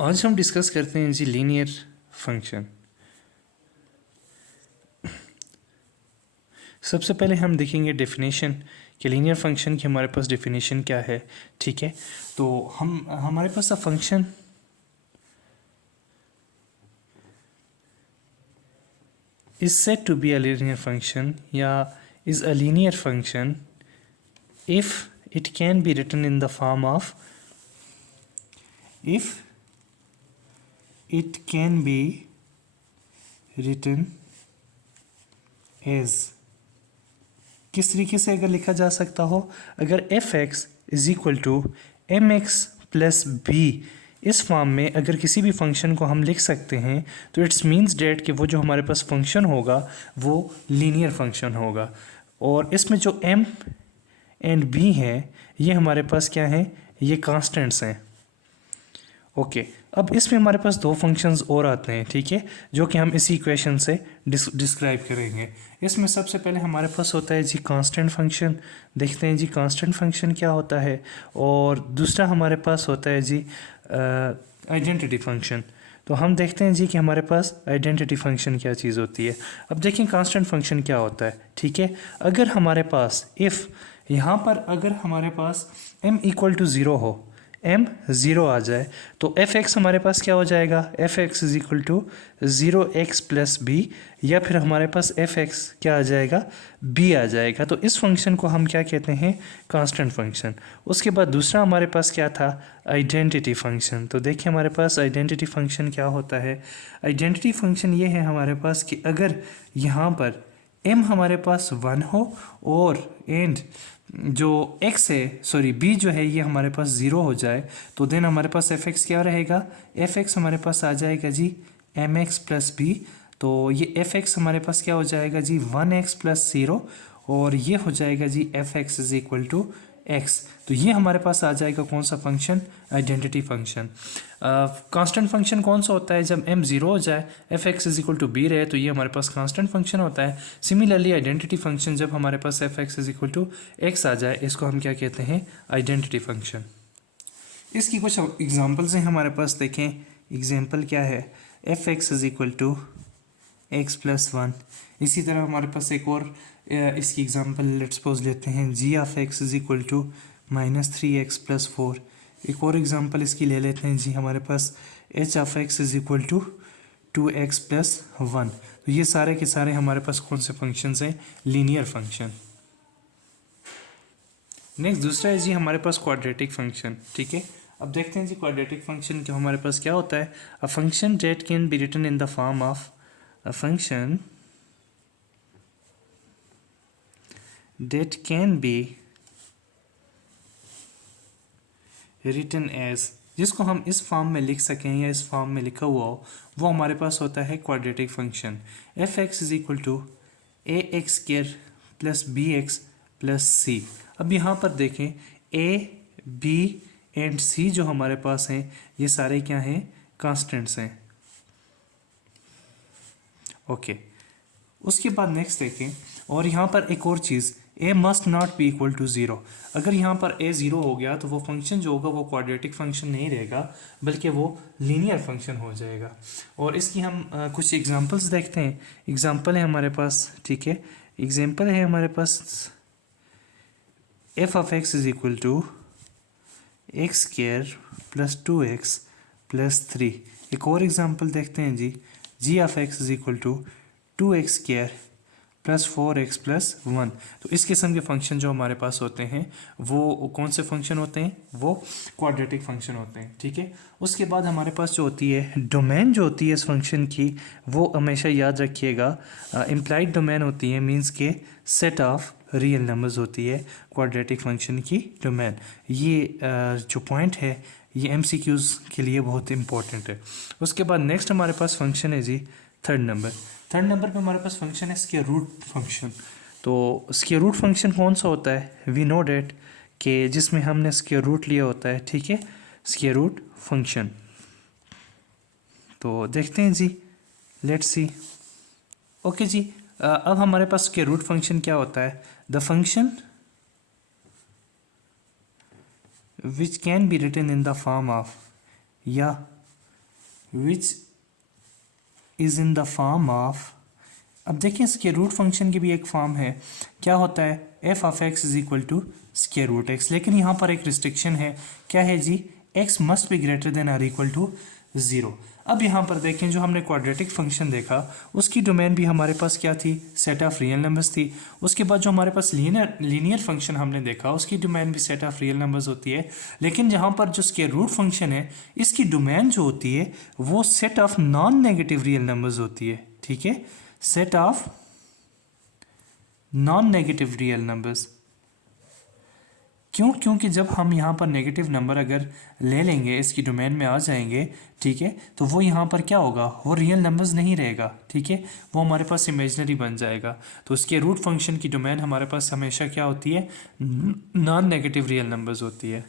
आज हम डिस्कस करते हैं जी लीनियर फंक्शन। सबसे पहले हम देखेंगे डेफिनेशन कि लीनियर फंक्शन की हमारे पास डेफिनेशन क्या है। ठीक है, तो हमारे पास a function is said to be a linear function या is a linear function if it can be written in the form of if it can be written as किस तरीके से अगर लिखा जा सकता हो, अगर F x is equal to M X plus B इस फॉर्म में अगर किसी भी फंक्शन को हम लिख सकते हैं तो इट्स मीन्स डेट कि वो जो हमारे पास फंक्शन होगा वो लीनियर फंक्शन होगा। और इसमें जो एम एंड बी है ये हमारे पास क्या है, ये कांस्टेंट्स हैं। ओके, अब इसमें हमारे पास दो फंक्शंस और आते हैं, ठीक है, जो कि हम इसी इक्वेशन से डिस्क्राइब करेंगे। इसमें सबसे पहले हमारे पास होता है जी कांस्टेंट फंक्शन। देखते हैं जी कांस्टेंट फंक्शन क्या होता है। और दूसरा हमारे पास होता है जी आइडेंटिटी फंक्शन। तो हम देखते हैं जी कि हमारे पास आइडेंटिटी फंक्शन क्या चीज़ होती है। अब देखें कांस्टेंट फंक्शन क्या होता है। ठीक है, अगर हमारे पास इफ़ यहाँ पर अगर हमारे पास m इक्वल टू ज़ीरो हो, m ज़ीरो आ जाए तो एफ एक्स हमारे पास क्या हो जाएगा, F x is equal to zero X plus B, या फिर हमारे पास एफ एक्स क्या आ जाएगा, b आ जाएगा। तो इस फंक्शन को हम क्या कहते हैं, कांस्टेंट फंक्शन। उसके बाद दूसरा हमारे पास क्या था, आइडेंटिटी फंक्शन। तो देखिए हमारे पास आइडेंटिटी फंक्शन क्या होता है। आइडेंटिटी फंक्शन ये है हमारे पास कि अगर यहाँ पर m हमारे पास 1 हो और एंड जो x है सॉरी b जो है ये हमारे पास 0 हो जाए तो देन हमारे पास एफ एक्स क्या रहेगा, एफ एक्स हमारे पास आ जाएगा G M X plus B. तो ये एफ एक्स हमारे पास क्या हो जाएगा जी 1x प्लस 0 और ये हो जाएगा g f x is equal to x. तो ये हमारे पास आ जाएगा कौन सा फंक्शन, आइडेंटिटी फंक्शन। कांस्टेंट फंक्शन कौन सा होता है, जब m ज़ीरो हो जाए f x is equal to b रहे तो ये हमारे पास कांस्टेंट फंक्शन होता है। सिमिलरली आइडेंटिटी फंक्शन जब हमारे पास f x is equal to x आ जाए इसको हम क्या कहते हैं, आइडेंटिटी फंक्शन। इसकी कुछ एग्जांपल्स हैं हमारे पास, देखें एग्जांपल क्या है, F x is equal to x plus one. इसी तरह हमारे पास एक और इसकी एग्जांपल लेट्स सपोज लेते हैं, g of x is equal to minus three x plus four. एक और एग्जांपल इसकी ले लेते हैं जी, हमारे पास h of x is equal to two x plus one. तो ये सारे के सारे हमारे पास कौन से फंक्शंस हैं, लीनियर फंक्शन। नेक्स्ट दूसरा है जी हमारे पास क्वाड्रेटिक फंक्शन। ठीक है, अब देखते हैं जी क्वाड्रेटिक फंक्शन के हमारे पास क्या होता है। A function that can be written in the form of a function that can be written as, जिसको हम इस फॉर्म में लिख सकें या इस फॉर्म में लिखा हुआ हो वो हमारे पास होता है quadratic function. F x is equal to a x square plus b x plus c. अब यहाँ पर देखें ए बी एंड सी जो हमारे पास हैं ये सारे क्या हैं, कांस्टेंट्स हैं। ओके, उसके बाद नेक्स्ट देखें, और यहाँ पर एक और चीज़, a must not be equal to zero. अगर यहाँ पर ए ज़ीरो हो गया तो वो फंक्शन जो होगा वो क्वाड्रेटिक फंक्शन नहीं रहेगा बल्कि वो लीनियर फंक्शन हो जाएगा। और इसकी हम कुछ एग्जांपल्स देखते हैं। एग्जांपल है हमारे पास, ठीक है, एग्जांपल है हमारे पास f of x is equal to x square plus two x plus three. एक और एग्जांपल देखते हैं जी, g of x is equal to two x square plus four x plus one. तो इस किस्म के फंक्शन जो हमारे पास होते हैं वो कौन से फंक्शन होते हैं, वो क्वाड्रेटिक फंक्शन होते हैं। ठीक है, उसके बाद हमारे पास जो होती है डोमेन जो होती है इस फंक्शन की वो हमेशा याद रखिएगा, इम्प्लाइड डोमेन होती है, मीन्स के सेट ऑफ रियल नंबर्स होती है क्वाड्रेटिक फंक्शन की डोमेन। ये जो पॉइंट है ये MCQs के लिए बहुत इंपॉर्टेंट है। उसके बाद नेक्स्ट हमारे पास फंक्शन है जी थर्ड नंबर पे हमारे पास फंक्शन है स्क्वायर रूट फंक्शन। तो स्क्वायर रूट फंक्शन कौन सा होता है, वी नो डेट कि जिसमें हमने स्क्वायर रूट लिया होता है। ठीक है, स्क्वायर रूट फंक्शन। तो देखते हैं जी, लेट्स सी। ओके जी, अब हमारे पास स्क्वायर रूट फंक्शन क्या होता है, the function which can be written in the form of, या which is in the form of, अब देखिए स्क्वायर रूट फंक्शन की भी एक फॉर्म है, क्या होता है, f of x is equal to square root x, लेकिन यहाँ पर एक रिस्ट्रिक्शन है, क्या है जी, x must be greater than or equal to 0। अब यहाँ पर देखें जो हमने क्वाड्रेटिक फंक्शन देखा उसकी डोमेन भी हमारे पास क्या थी, सेट ऑफ रियल नंबर्स थी। उसके बाद जो हमारे पास लीनियर फंक्शन हमने देखा उसकी डोमेन भी सेट ऑफ रियल नंबर्स होती है, लेकिन जहाँ पर जो स्क्वायर रूट फंक्शन है इसकी डोमेन जो होती है वो set of non negative real numbers होती है, ठीक है, set of non negative real numbers. क्यों, क्योंकि जब हम यहाँ पर नेगेटिव नंबर अगर ले लेंगे इसकी डोमेन में आ जाएंगे, ठीक है, तो वो यहाँ पर क्या होगा, वो रियल नंबर्स नहीं रहेगा, ठीक है, वो हमारे पास इमेजनरी बन जाएगा। तो उसके रूट फंक्शन की डोमेन हमारे पास हमेशा क्या होती है, नॉन नेगेटिव रियल नंबर्स होती है।